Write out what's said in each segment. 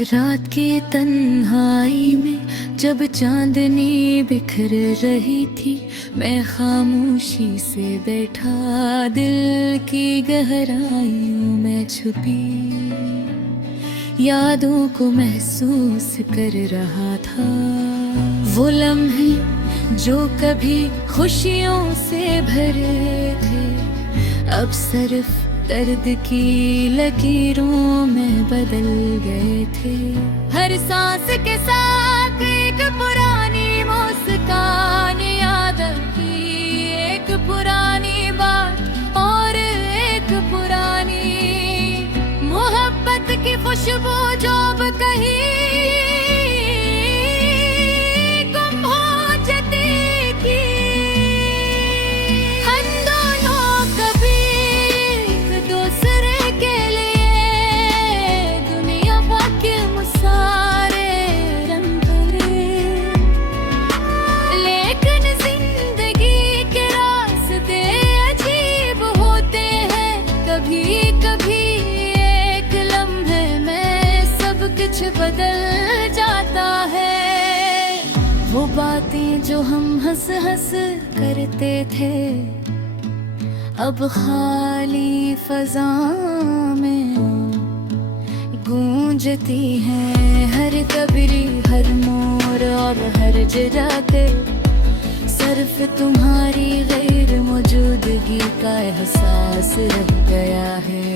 रात की तन्हाई में जब चांदनी बिखर रही थी, मैं खामोशी से बैठा दिल की गहराइयों में छुपी यादों को महसूस कर रहा था। वो लम्हे जो कभी खुशियों से भरे थे, अब सिर्फ दर्द की लकीरों में बदल गए थे। हर सांस के साथ एक पुरानी मुस्कान याद की, एक पुरानी बात और एक पुरानी मोहब्बत की खुशबू जो अब कहीं गुम हो जाती थी। हम दोनों कभी एक दूसरे के लिए दुनिया भर के मुसारे रंग भरे, लेकिन जिंदगी के रास्ते अजीब होते हैं। कभी कभी एक लम्हे में सब कुछ बदल जाता है। वो बातें जो हम हंस हंस करते थे, अब खाली फजा में गूंजती हैं। हर कब्री, हर मोड़ और हर जगह पे सिर्फ तुम्हारी गैर मौजूदगी का एहसास रह गया है।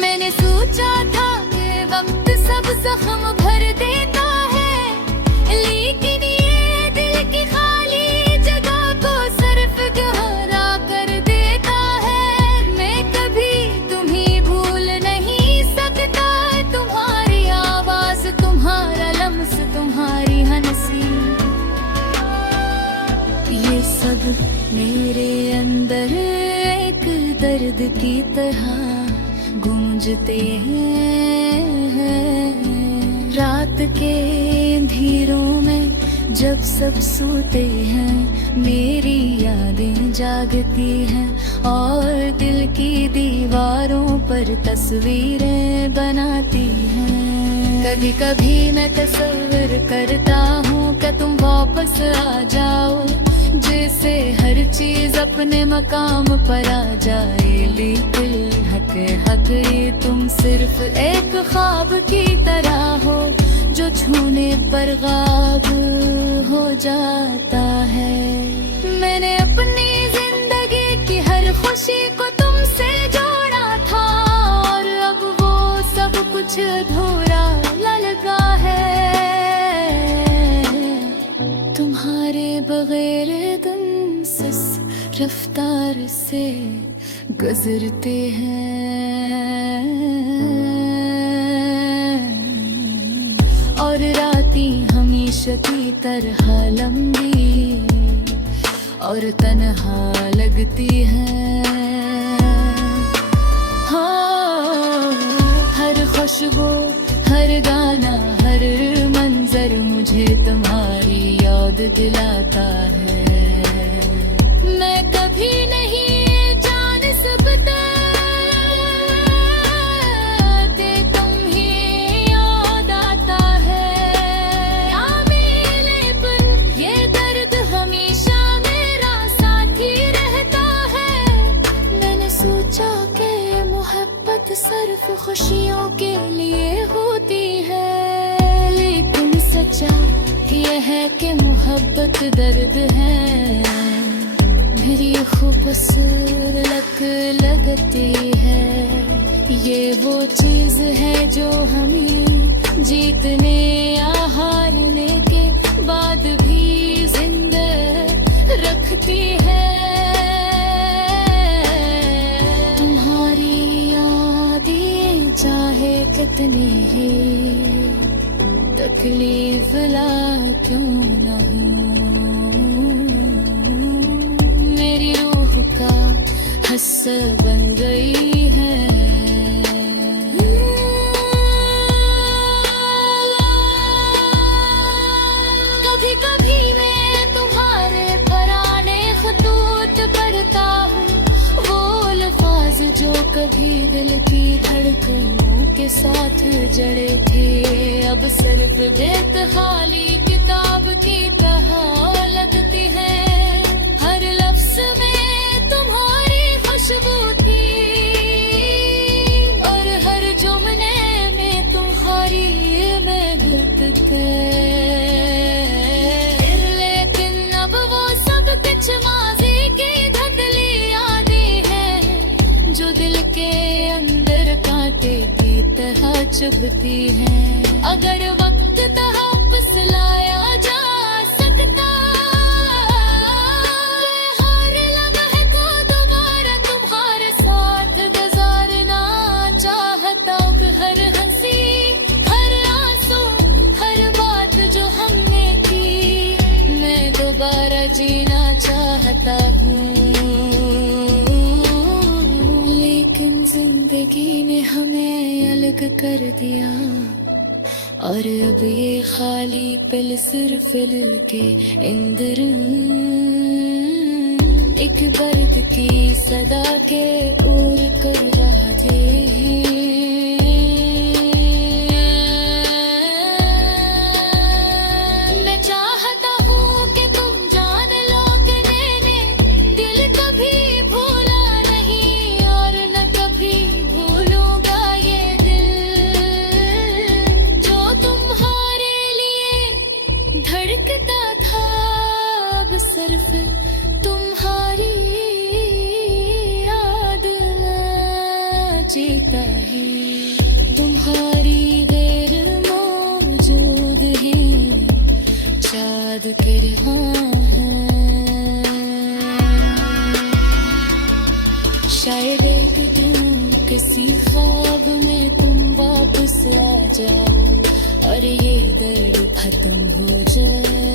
मैंने सोचा था कि वक्त सब जख्म भर देता है, लेकिन ये दिल की खाली जगह को सिर्फ गहरा कर देता है। मैं कभी तुम्हें भूल नहीं सकता, तुम्हारी आवाज, तुम्हारा लम्स, तुम्हारी हंसी, ये सब मेरे अंदर एक दर्द की तरह गूंजते हैं। रात के अंधेरों में जब सब सोते हैं, मेरी यादें जागती हैं और दिल की दीवारों पर तस्वीरें बनाती हैं। कभी कभी मैं तस्वीर करता हूँ कि तुम वापस आ जाओ, जैसे हर चीज अपने मकाम पर आ जाए। लेकिन हक ये तुम सिर्फ एक ख्वाब की तरह हो, जो छूने पर गायब हो जाता है। मैंने अपनी जिंदगी की हर खुशी को तुमसे जोड़ा था, और अब वो सब कुछ अधूरा लगा है। तुम्हारे बगैर दिन सुस्त रफ्तार से गुजरते हैं, और रातें हमेशा की तरह लंबी और तन्हा लगती है। हाँ, हर खुशबू, हर गाना, हर मंजर मुझे तुम्हारी याद दिलाता है। मैं कभी नहीं जान सकता कि तुम ही याद आता है, या मिलेपन, ये दर्द हमेशा मेरा साथी रहता है। मैंने सोचा कि मोहब्बत सिर्फ खुशियों के लिए होती है, लेकिन सच्चा ये है कि मोहब्बत दर्द है। मेरी खूबसूरत लगती है, ये वो चीज है जो हमें जीतने या हारने के बाद भी जिंदा रखती है। तुम्हारी यादें चाहे कितनी ही तकलीफ ला क्यों न हो, मेरी रूह का हिस्सा बन गई है। कभी कभी मैं तुम्हारे पराने दिल की धड़कनों के साथ जड़े थे, अब सिर्फ बेतहाली किताब की तरह लगती है। हर लफ्ज में तुम्हारी खुशबू थी और हर जुमले में तुम्हारी महक थे। लेकिन अब वो सब कुछ माजी की धुंधली यादें हैं, जो दिल के अंदर कांटे की तरह चुभती है। अगर वक्त वापस लाया जा सकता, हर लम्हे को दोबारा तुम्हारे साथ गुजारना चाहता हूँ। हर हंसी, हर आंसू, हर बात जो हमने की, मैं दोबारा जीना चाहता हूँ। लेकिन जिंदगी ने हमें अलग कर दिया और अब ये खाली पल सिर्फ दिल के अंदर एक दर्द की सदा के उड़ कर जाते हैं। मैं चाहता हूँ कि तुम जान लो कि मैंने दिल कभी भूला नहीं और न कभी भूलूंगा ये दिल, जो तुम्हारे लिए धड़कता था। अब सिर्फ तुम्हारी याद जीता है, तुम्हारी गैर मौजूद है चाँद के शायद एक दिन किसी ख्वाब में तुम वापस आ जाओ और ये दर्द खत्म हो जाए।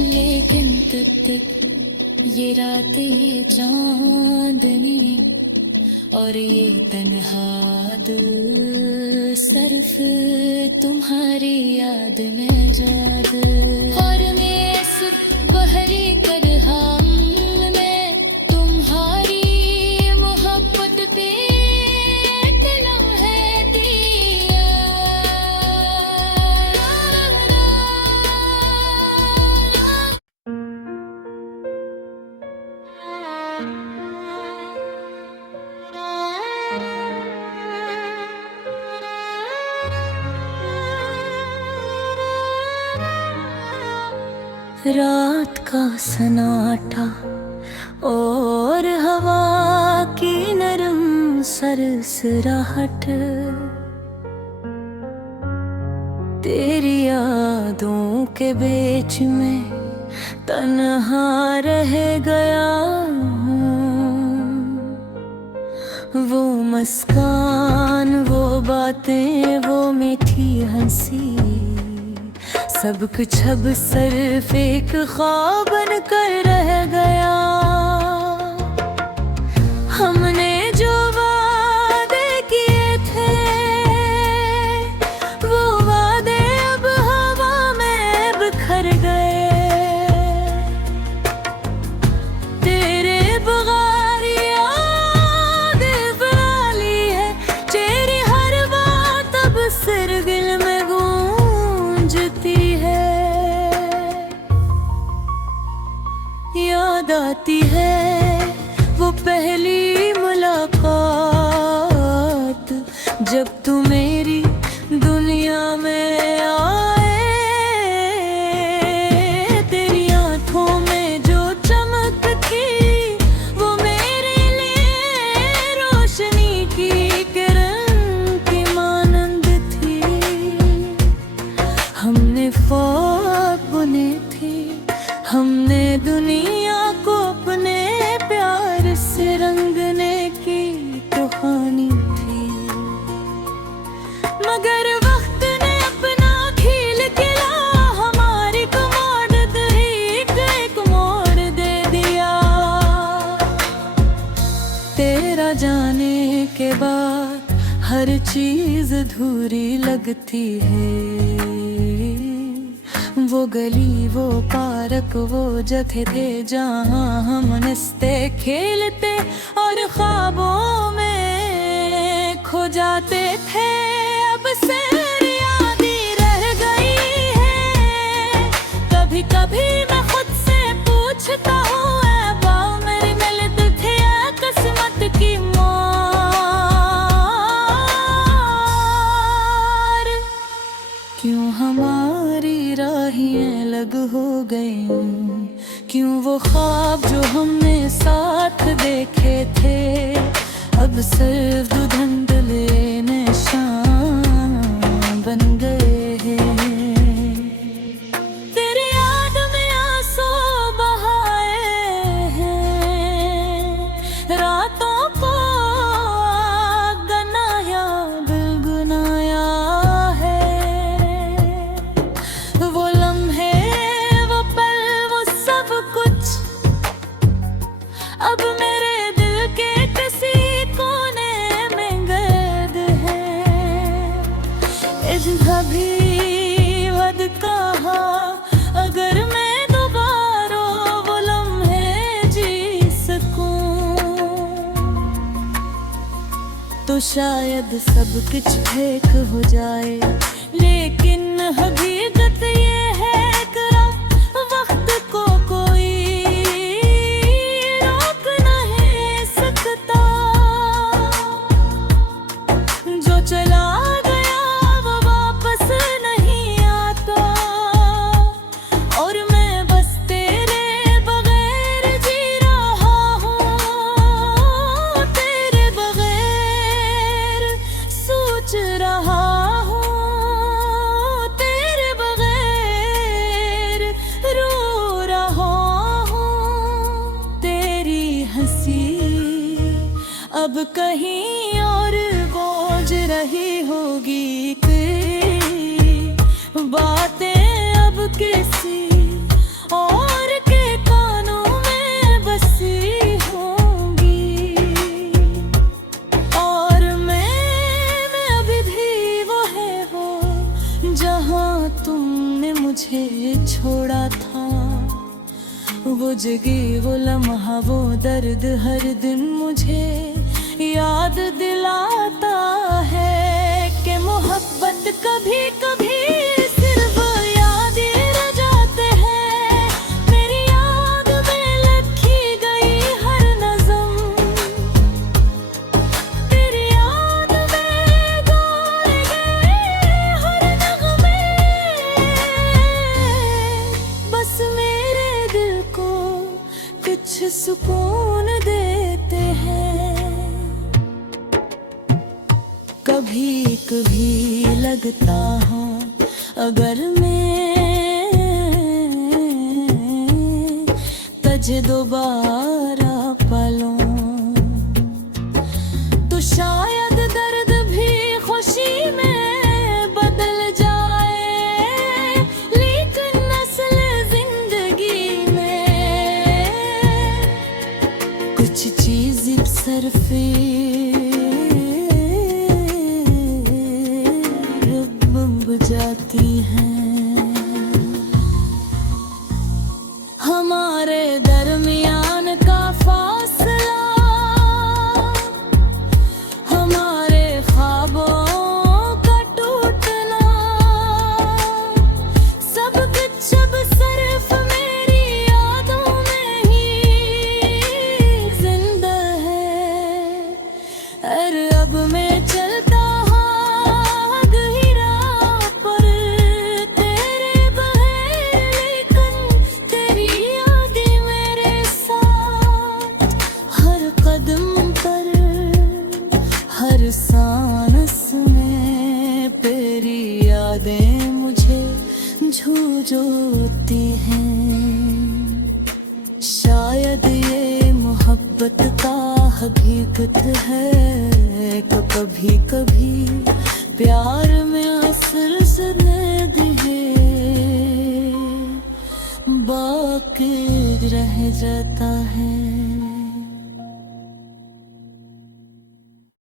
लेकिन तब तक ये रात, ये चांदनी और ये तन्हा दिल सिर्फ तुम्हारी याद में जाद। और मैं इस बहरी कर हम में तुम्हारी मोहब्बत पे लम्हे दिया। रात का सन्नाटा और हवा की नरम सरसराहट, तेरी यादों के बीच में तन्हा रह गया हूँ। वो मुस्कान, वो बातें, वो मीठी हंसी, सब कुछ अब सिर्फ एक ख्वाब बन कर रह गया। हमने जो वादे किए थे, वो वादे अब हवा में बिखर गए। तेरे बगैर याद वाली है तेरी हर बात, अब सिर दिल में गूंजती है। याद आती है वो पहली मुलाकात, जब तू मेरी दुनिया में आए। तेरी आंखों में जो चमक थी, वो मेरे लिए रोशनी की किरण की मानंद थी। हमने ख्वाब बुने थे, हमने दुनिया को अपने प्यार से रंगने की कहानी थी। मगर वक्त ने अपना खेल खिला, हमारी कमांड एक मोड़ दे दिया। तेरा जाने के बाद हर चीज अधूरी लगती है। वो गली वो पार्क वो जगह थे जहाँ हम हंसते खेलते और ख्वाबों में खो जाते थे। अब सिर्फ यादें रह गई है। कभी कभी मैं खुद से पूछता हूँ ऐ बाऊ मेरी मिलती थी ऐ किस्मत की मार। क्यों हमारी राहें अलग हो गई, क्यों वो ख्वाब जो हमने साथ देखे थे अब सिर्फ धुंधले निशान बन गए हैं। तेरी याद में आंसू बहाए हैं, रातों को गनाया गुनगुनाया है। वो लम्हे वो पल वो सब कुछ अब मेरे दिल के किसी कोने में कैद है। इतना भी हद कहा अगर मैं दोबारा वो लम्हे जी सकूं तो शायद सब कुछ फेंक हो जाए। लेकिन हकीकत ये है कि वक्त को कोई रोक नहीं सकता। जो चला गया वो वापस नहीं आता और मैं बस तेरे बगैर जी रहा हूँ, तेरे बगैर सोच रहा हूँ, तेरे बगैर रो रहा हूँ। तेरी हंसी अब कहीं और गूंज रही होगी कि बातें अब किसी और के कानों में बसी होंगी। और मैं अभी भी वो है वो जहाँ तुमने मुझे छोड़ा था। वो जगह वो लम्हा वो दर्द हर दिन मुझे याद दिलाता है कि मोहब्बत कभी कभी सिर्फ यादें रह जाते हैं। मेरी याद में लिखी गई हर नज़म, तेरी याद में गाए गए हर नगमे बस मेरे दिल को कुछ सुकून देते हैं। कभी कभी लगता है अगर मैं तुझे दोबारा पालूं तो शायद दर्द भी खुशी में बदल जाए। लेकिन असल जिंदगी में कुछ चीज़ सरफे जाती हैं। हमारे दरमियान का फासला हमारे ख्वाबों का टूटना सब कुछ अब सिर्फ मेरी यादों में ही जिंदा है। अरे अब मैं चलता हर सांस में तेरी यादें मुझे झूझोती हैं। शायद ये मोहब्बत का हकीकत है तो कभी कभी प्यार में असर सनद है बाकी रह जाता है।